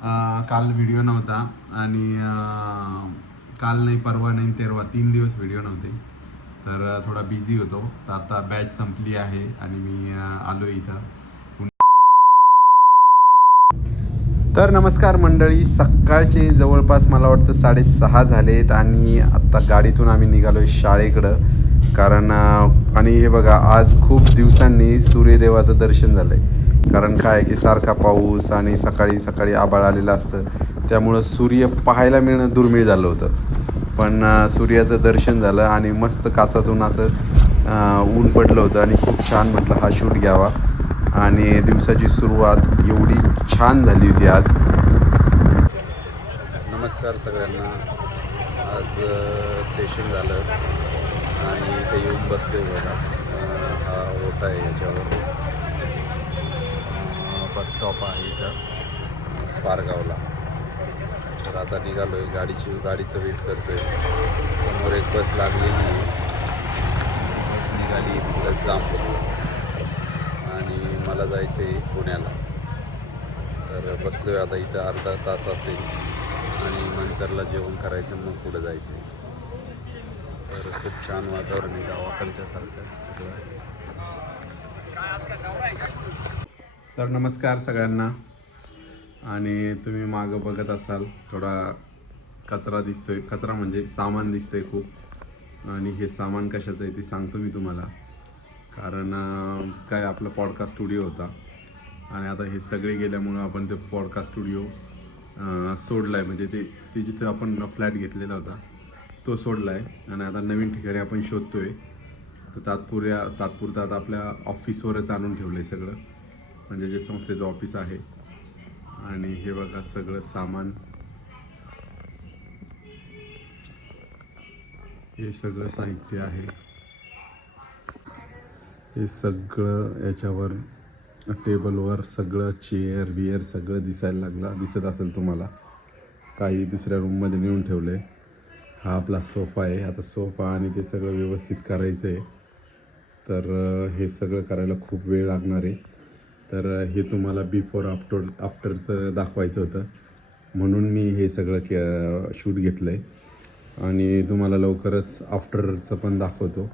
काल व्हिडिओ नव्हता आणि काल नाही परवा नाही तेरवा तीन दिवस व्हिडिओ नव्हते. तर थोडा बिझी होतो. तर आता बॅच संपली आहे आणि मी आलो इथं. तर नमस्कार मंडळी सकाळचे जवळपास मला वाटतं साडेसहा झालेत आणि आत्ता गाडीतून आम्ही निघालो शाळेकडं. कारण आणि हे बघा आज खूप दिवसांनी सूर्यदेवाचं दर्शन झालं आहे कारण काय की सारखा पाऊस आणि सकाळी सकाळी आबाळ आलेलं असतं. त्यामुळं सूर्य पाहायला मिळणं दुर्मिळ झालं होतं. पण सूर्याचं दर्शन झालं आणि मस्त काचातून असं ऊन पडलं होतं आणि खूप छान म्हटलं हा शूट घ्यावा. आणि दिवसाची सुरुवात एवढी छान झाली होती आज. नमस्कार सगळ्यांना. आज सेशन झालं. आणि इथे येऊन बसले बघा. हा होत आहे याच्यावर. स्टॉप आहे इथं. पारगावला तर आता निघालो आहे गाडीची गाडीचं वेट करतो आहे समोर एक बस लागलेली आहे. बस निघाली तिकडं जाम आणि मला जायचं आहे पुण्याला. तर बसलो आहे आता इथं अर्धा तास असेल. आणि मंचरला जेवण करायचं मग पुढे जायचं आहे तर खूप छान वातावरण आहे गावाकडच्या सारखं तर नमस्कार सगळ्यांना. आणि तुम्ही मागं बघत असाल थोडा कचरा दिसतोय. कचरा म्हणजे सामान दिसतंय खूप. आणि हे सामान कशाचं आहे ते सांगतो मी तुम्हाला. कारण काय आपलं पॉडकास्ट स्टुडिओ होता. आणि आता हे सगळे गेल्यामुळं आपण ते पॉडकास्ट स्टुडिओ सोडला आहे म्हणजे ते ते जिथं आपण फ्लॅट घेतलेला होता तो सोडला आहे आणि आता नवीन ठिकाणी आपण शोधतोय. तर तात्पुऱ्या तात्पुरतं आता आपल्या ऑफिसवरच आणून ठेवलं आहे सगळं. म्हणजे जे संस्थेचं ऑफिस आहे. आणि हे बघा सगळं सामान. हे सगळं साहित्य आहे. हे सगळं याच्यावर टेबलवर सगळं चेअर बिअर सगळं दिसायला लागला दिसत असेल तुम्हाला. काही दुसऱ्या रूममध्ये नेऊन ठेवलं आहे हा आपला सोफा आहे. आता सोफा आणि ते सगळं व्यवस्थित करायचं आहे तर हे सगळं करायला खूप वेळ लागणार आहे. तर हे तुम्हाला बिफोर आफ्टर आफ्टरचं दाखवायचं होतं. म्हणून मी हे सगळं के शूट घेतलं आहे आणि तुम्हाला लवकरच आफ्टरचं पण दाखवतो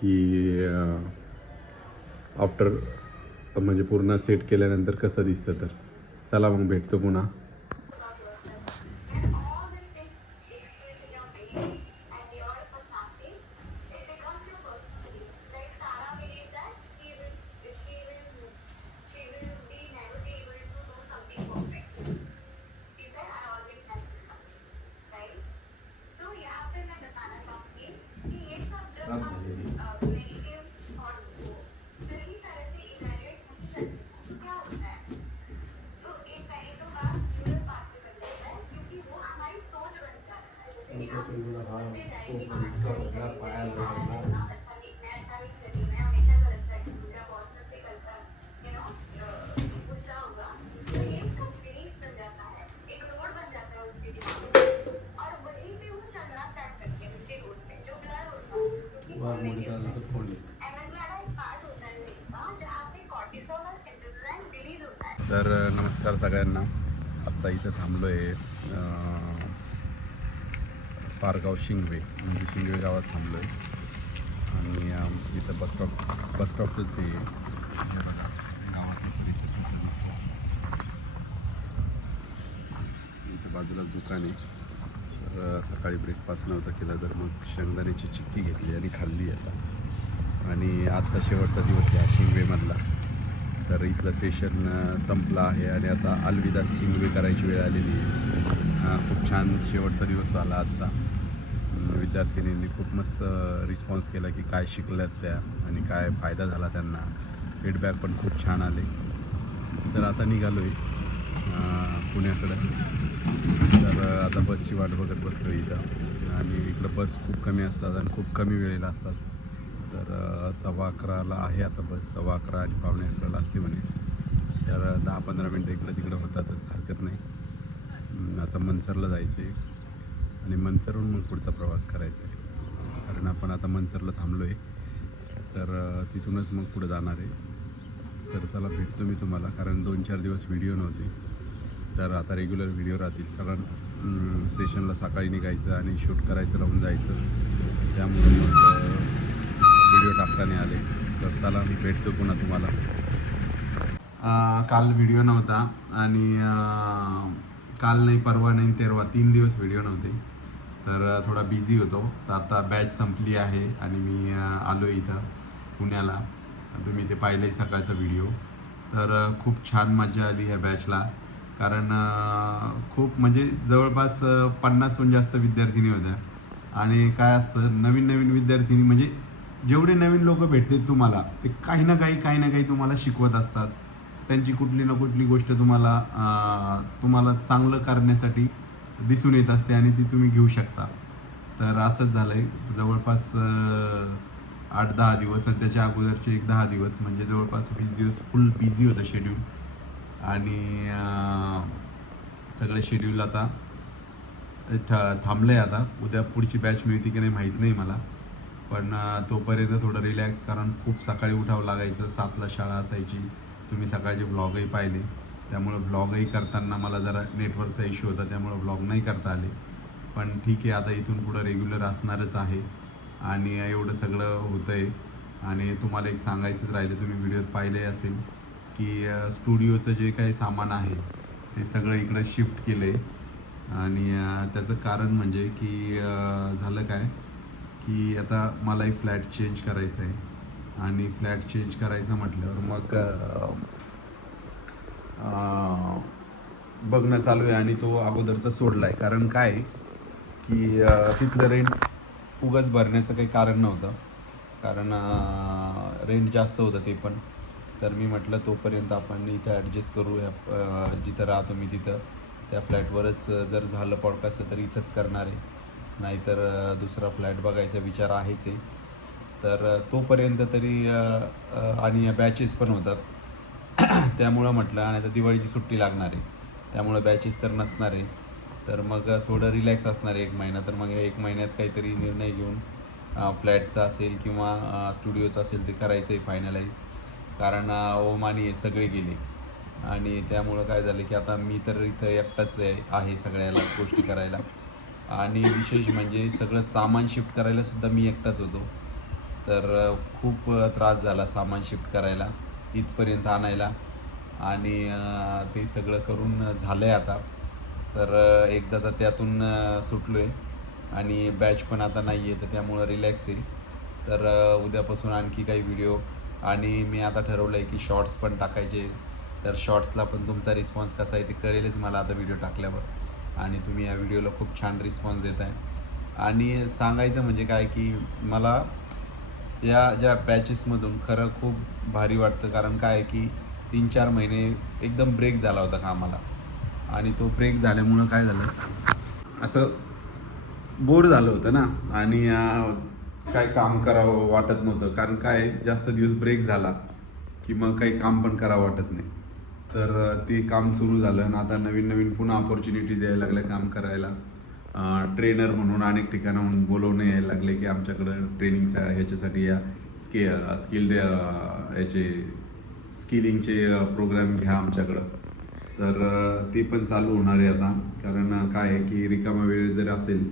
की आफ्टर म्हणजे पूर्ण सेट केल्यानंतर कसं दिसतं तर. चला मग भेटतो पुन्हा. तर नमस्कार सगळ्यांना. आत्ता इथं थांबलो आहे पारगाव शिंगवे. म्हणजे शिंगवे गावात थांबलो आहे आणि इथं बस स्टॉप बस स्टॉपचंच आहे. हे बघा इथं बाजूला दुकान आहे. सकाळी ब्रेकफास्ट नव्हता केला तर मग शेंगदाण्याची चिक्की घेतली आणि खाल्ली आता. आणि आजचा शेवटचा दिवस आहे शिंगवेमधला. तर इथलं सेशन संपलं आहे आणि आता अलविदा शिंगवे करायची वेळ आलेली आहे. खूप छान शेवटचा दिवस झाला आजचा. विद्यार्थिनींनी खूप मस्त रिस्पॉन्स केला की काय शिकल्यात त्या आणि काय फायदा झाला त्यांना. फीडबॅक पण खूप छान आले. तर आता निघालो आहे पुण्याकडं. तर आता बसची वाट बघत बसतो इथं. आणि इकडं बस खूप कमी असतात आणि खूप कमी वेळेला असतात. तर सव्वा अकराला आहे आता बस सव्वा अकरा आणि पावणे अकराला असते म्हणे. तर दहा पंधरा मिनटं इकडं तिकडं होतातच. हरकत नाही. आता मनसरला जायचं आहे आणि मनसरहून मग पुढचा प्रवास करायचा आहे कारण आपण आता मनसरला थांबलो आहे तर तिथूनच मग पुढे जाणार आहे तर चला भेटतो मी तुम्हाला. कारण दोन चार दिवस व्हिडिओ नव्हते. तर आता रेग्युलर व्हिडिओ राहतील. कारण सेशनला सकाळी निघायचं आणि शूट करायचं राहून जायचं. त्यामुळे मग व्हिडिओ टाकता नाही आले. तर चला मी भेटतो पुन्हा तुम्हाला. काल व्हिडिओ नव्हता आणि काल नाही परवा नाही तेरवा तीन दिवस व्हिडिओ नव्हते. तर थोडा बिझी होतो. तर आता बॅच संपली आहे आणि मी आलो इथं पुण्याला. तुम्ही ते पाहिले सकाळचा व्हिडिओ तर खूप छान मजा आली ह्या बॅचला कारण खूप म्हणजे जवळपास पन्नासहून जास्त विद्यार्थिनी होत्या. आणि काय असतं नवीन नवीन विद्यार्थिनी म्हणजे जेवढे नवीन लोक भेटतात तुम्हाला ते काही ना काही काही ना काही तुम्हाला शिकवत असतात. त्यांची कुठली ना कुठली गोष्ट तुम्हाला तुम्हाला चांगलं करण्यासाठी दिसून येत असते आणि ती तुम्ही घेऊ शकता. तर असंच झालं आहे जवळपास आठ दहा दिवस आणि त्याच्या अगोदरचे एक दहा दिवस म्हणजे जवळपास वीस दिवस फुल बिझी होतं शेड्यूल आणि सगळं शेड्यूल आता थ- आहे आता. उद्या पुढची बॅच मिळते की नाही माहीत नाही मला. पण तोपर्यंत थोडं रिलॅक्स कारण खूप सकाळी उठावं लागायचं. सातला शाळा असायची. तुम्ही सकाळचे ब्लॉगही पाहिले. त्यामुळं ब्लॉगही करताना मला जरा नेटवर्कचा इश्यू होता. त्यामुळं ब्लॉग नाही करता आले. पण ठीक आहे आता इथून पुढं रेग्युलर असणारच आहे. आणि एवढं सगळं होतं आहे आणि तुम्हाला एक सांगायचंच राहिलं. तुम्ही व्हिडिओत पाहिले असेल. की स्टुडिओचं जे काही सामान आहे ते सगळं इकडं शिफ्ट केलं आहे आणि त्याचं कारण म्हणजे की झालं काय की आता मला एक फ्लॅट चेंज करायचं आहे. आणि फ्लॅट चेंज करायचं म्हटल्यावर मग बघणं चालू आहे आणि तो अगोदरचा सोडला आहे कारण काय आहे की तिथलं रेंट उगाच भरण्याचं काही कारण नव्हतं. कारण रेंट जास्त होतं ते पण. तर मी म्हटलं तोपर्यंत आपण इथं ॲडजस्ट करू या जिथं राहतो मी तिथं. त्या फ्लॅटवरच जर झालं पॉडकास्ट तर इथंच करणार आहे. नाहीतर दुसरा फ्लॅट बघायचा विचार आहेच आहे. तर तोपर्यंत तरी आणि या बॅचेस पण होतात. त्यामुळं म्हटलं आणि आता दिवाळीची सुट्टी लागणार आहे. त्यामुळं बॅचेस तर नसणार आहे. तर मग थोडं रिलॅक्स असणार आहे एक महिना. तर मग या एक महिन्यात काहीतरी निर्णय घेऊन फ्लॅटचा असेल किंवा स्टुडिओचा असेल ते करायचं आहे फायनलाईज कारण ओमाने सगळे गेले. आणि त्यामुळं काय झालं की आता मी तर इथं एकटाच आहे आहे सगळ्याला गोष्टी करायला. आणि विशेष म्हणजे सगळं सामान शिफ्ट करायला सुद्धा मी एकटाच होतो. तर खूप त्रास झाला सामान शिफ्ट करायला इथपर्यंत आणायला. आणि ते सगळं करून झालं आहे आता. तर एकदा तर त्यातून सुटलो आहे आणि बॅच पण आता नाही आहे तर त्यामुळं रिलॅक्स आहे. तर उद्यापासून आणखी काही व्हिडिओ आणि मी आता ठरवलं आहे की शॉर्ट्स पण टाकायचे. तर शॉर्ट्सला पण तुमचा रिस्पॉन्स कसा आहे ते कळेलच मला आता व्हिडिओ टाकल्यावर. आणि तुम्ही या व्हिडिओला खूप छान रिस्पॉन्स देत आहे. आणि सांगायचं म्हणजे काय की मला या ज्या पॅचेसमधून खरं खूप भारी वाटतं. कारण काय की तीन चार महिने एकदम ब्रेक झाला होता कामाला. आणि तो ब्रेक झाल्यामुळं काय झालं? असं बोर झालं होतं ना. आणि काय काम करावं वाटत नव्हतं. कारण काय जास्त दिवस ब्रेक झाला की मग काही काम पण करावं वाटत नाही. तर ते काम सुरू झालं आणि आता नवीन नवीन पुन्हा ऑपॉर्च्युनिटीज यायला लागल्या काम करायला. ट्रेनर म्हणून अनेक ठिकाणाहून बोलवणे यायला लागले की आमच्याकडं ट्रेनिंग ह्याच्यासाठी या स्के स्किल्ड याचे स्किलिंगचे प्रोग्राम घ्या आमच्याकडं. तर ते पण चालू होणार आहे आता. कारण काय आहे की रिकामा वेळ जर असेल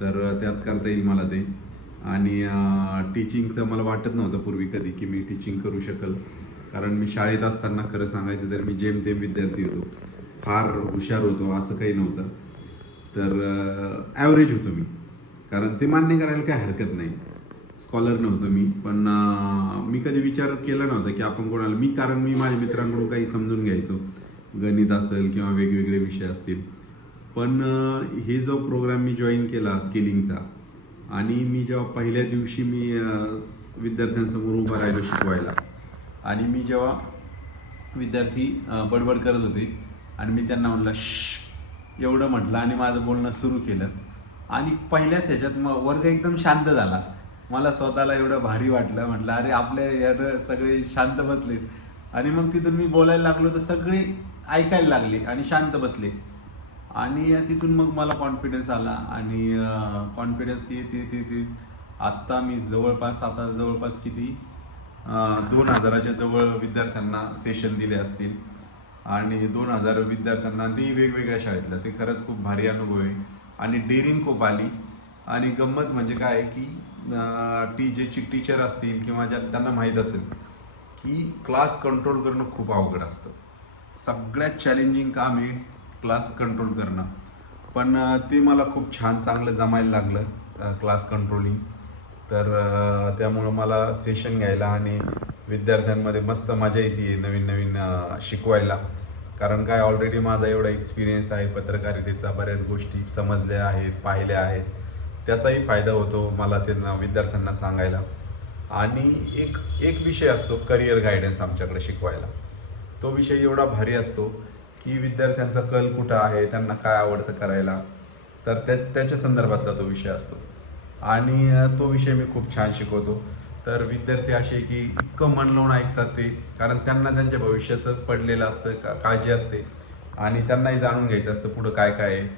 तर त्यात करता येईल मला ते. आणि टीचिंगचं मला वाटत नव्हतं पूर्वी कधी की मी टीचिंग करू शकल. कारण मी शाळेत असताना खरं सांगायचं तर मी जेमतेम विद्यार्थी होतो. फार हुशार होतो असं काही नव्हतं. तर ॲव्हरेज होतो मी. कारण ते मान्य करायला काही हरकत नाही. स्कॉलर नव्हतं मी. पण मी कधी विचार केला नव्हता की आपण कोणाला मी कारण मी माझ्या मित्रांकडून काही समजून घ्यायचो. गणित असेल किंवा वेगवेगळे विषय असतील. पण हे जो प्रोग्राम मी जॉईन केला स्किलिंगचा आणि मी जेव्हा पहिल्या दिवशी मी विद्यार्थ्यांसमोर उभं राहिलो शिकवायला आणि मी जेव्हा विद्यार्थी बडबड करत होते आणि मी त्यांना म्हणलं श एवढं म्हटलं आणि माझं बोलणं सुरू केलं आणि पहिल्याच ह्याच्यात मग वर्ग एकदम शांत झाला. मला स्वतःला एवढं भारी वाटलं म्हटलं अरे आपल्या यानं सगळे शांत बसले आणि मग तिथून मी बोलायला लागलो तर सगळे ऐकायला लागले आणि शांत बसले. आणि तिथून मग मला कॉन्फिडन्स आला आणि कॉन्फिडन्स येत येत येत आत्ता मी जवळपास आता जवळपास किती दोन हजाराच्या जवळ विद्यार्थ्यांना सेशन दिले असतील. आणि दोन हजार विद्यार्थ्यांना ती वेगवेगळ्या शाळेतल्या. ते खरंच खूप भारी अनुभव आहे. आणि डेअरिंग खूप आली. आणि गंमत म्हणजे काय की टी जे टीचर असतील किंवा ज्या त्यांना माहीत असेल की क्लास कंट्रोल करणं खूप अवघड असतं. सगळ्यात चॅलेंजिंग काम आहे क्लास कंट्रोल करणं. पण ते मला खूप छान चांगलं जमायला लागलं क्लास कंट्रोलिंग तर त्यामुळं मला सेशन घ्यायला आणि विद्यार्थ्यांमध्ये मस्त मजा येते नवीन नवीन शिकवायला. कारण काय ऑलरेडी माझा एवढा एक्सपिरियन्स आहे पत्रकारितेचा बऱ्याच गोष्टी समजल्या आहेत पाहिल्या आहेत. त्याचाही फायदा होतो मला त्यांना विद्यार्थ्यांना सांगायला. आणि एक एक विषय असतो करिअर गायडन्स आमच्याकडे शिकवायला. तो विषय एवढा भारी असतो की विद्यार्थ्यांचा कल कुठं आहे त्यांना काय आवडतं करायला. तर त्या त्याच्या संदर्भातला तो विषय असतो. आणि तो विषय मी खूप छान शिकवतो. तर विद्यार्थी असे की इतकं मन लावून ऐकतात ते कारण त्यांना त्यांच्या भविष्याचं पडलेलं असतं का काळजी असते. आणि त्यांनाही जाणून घ्यायचं असतं पुढं काय काय आहे.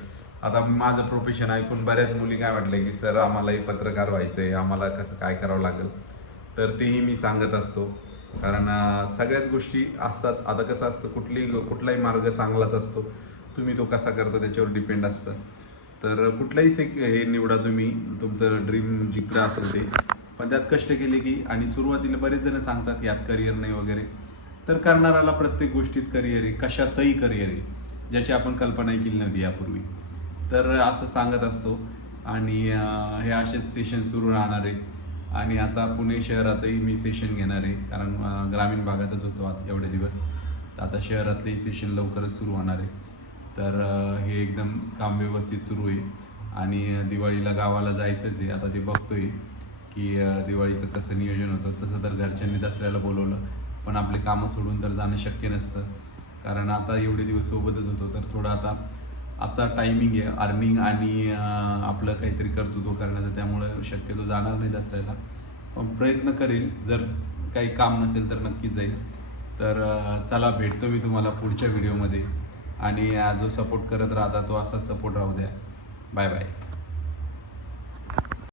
आता माझं प्रोफेशन ऐकून बऱ्याच मुली काय म्हटलं की सर आम्हालाही पत्रकार व्हायचं आहे आम्हाला कसं काय करावं लागेल? तर तेही मी सांगत असतो. कारण सगळ्याच गोष्टी असतात. आता कसं असतं कुठली कुठलाही मार्ग चांगलाच असतो. तुम्ही तो कसा करता त्याच्यावर डिपेंड असतं. तर कुठलाही से हे निवडा तुम्ही. तुमचं ड्रीम जिकडं असेल ते पण त्यात कष्ट केले की आणि सुरुवातीला बरेच जण सांगतात यात करिअर नाही वगैरे. तर करणाराला प्रत्येक गोष्टीत करिअर आहे. कशातही करिअर आहे. ज्याची आपण कल्पनाही केली नव्हती यापूर्वी. तर असं सांगत असतो. आणि हे असेच सेशन सुरू राहणार आहे. आणि आता पुणे शहरातही मी सेशन घेणार आहे. कारण ग्रामीण भागातच होतो एवढे दिवस. तर आता शहरातलंही सेशन लवकरच सुरू होणार आहे. तर हे एकदम काम व्यवस्थित सुरू आहे. आणि दिवाळीला गावाला जायचंच आहे. आता ते बघतोय की दिवाळीचं कसं नियोजन होतं. तसं तर घरच्यांनी दसऱ्याला बोलवलं. पण आपले कामं सोडून तर जाणं शक्य नसतं. कारण आता एवढे दिवस सोबतच होतो. तर थोडं आता आता टायमिंग आहे. अर्निंग आणि आपलं काहीतरी कर्तृत्व करण्याचं त्यामुळं शक्यतो जाणार नाही दसऱ्याला पण प्रयत्न करेल. जर काही काम नसेल तर नक्कीच जाईल. तर चला भेटतो मी तुम्हाला पुढच्या व्हिडिओमध्ये आणि जो सपोर्ट करत राहता तो असाच सपोर्ट राहू द्या. Bye bye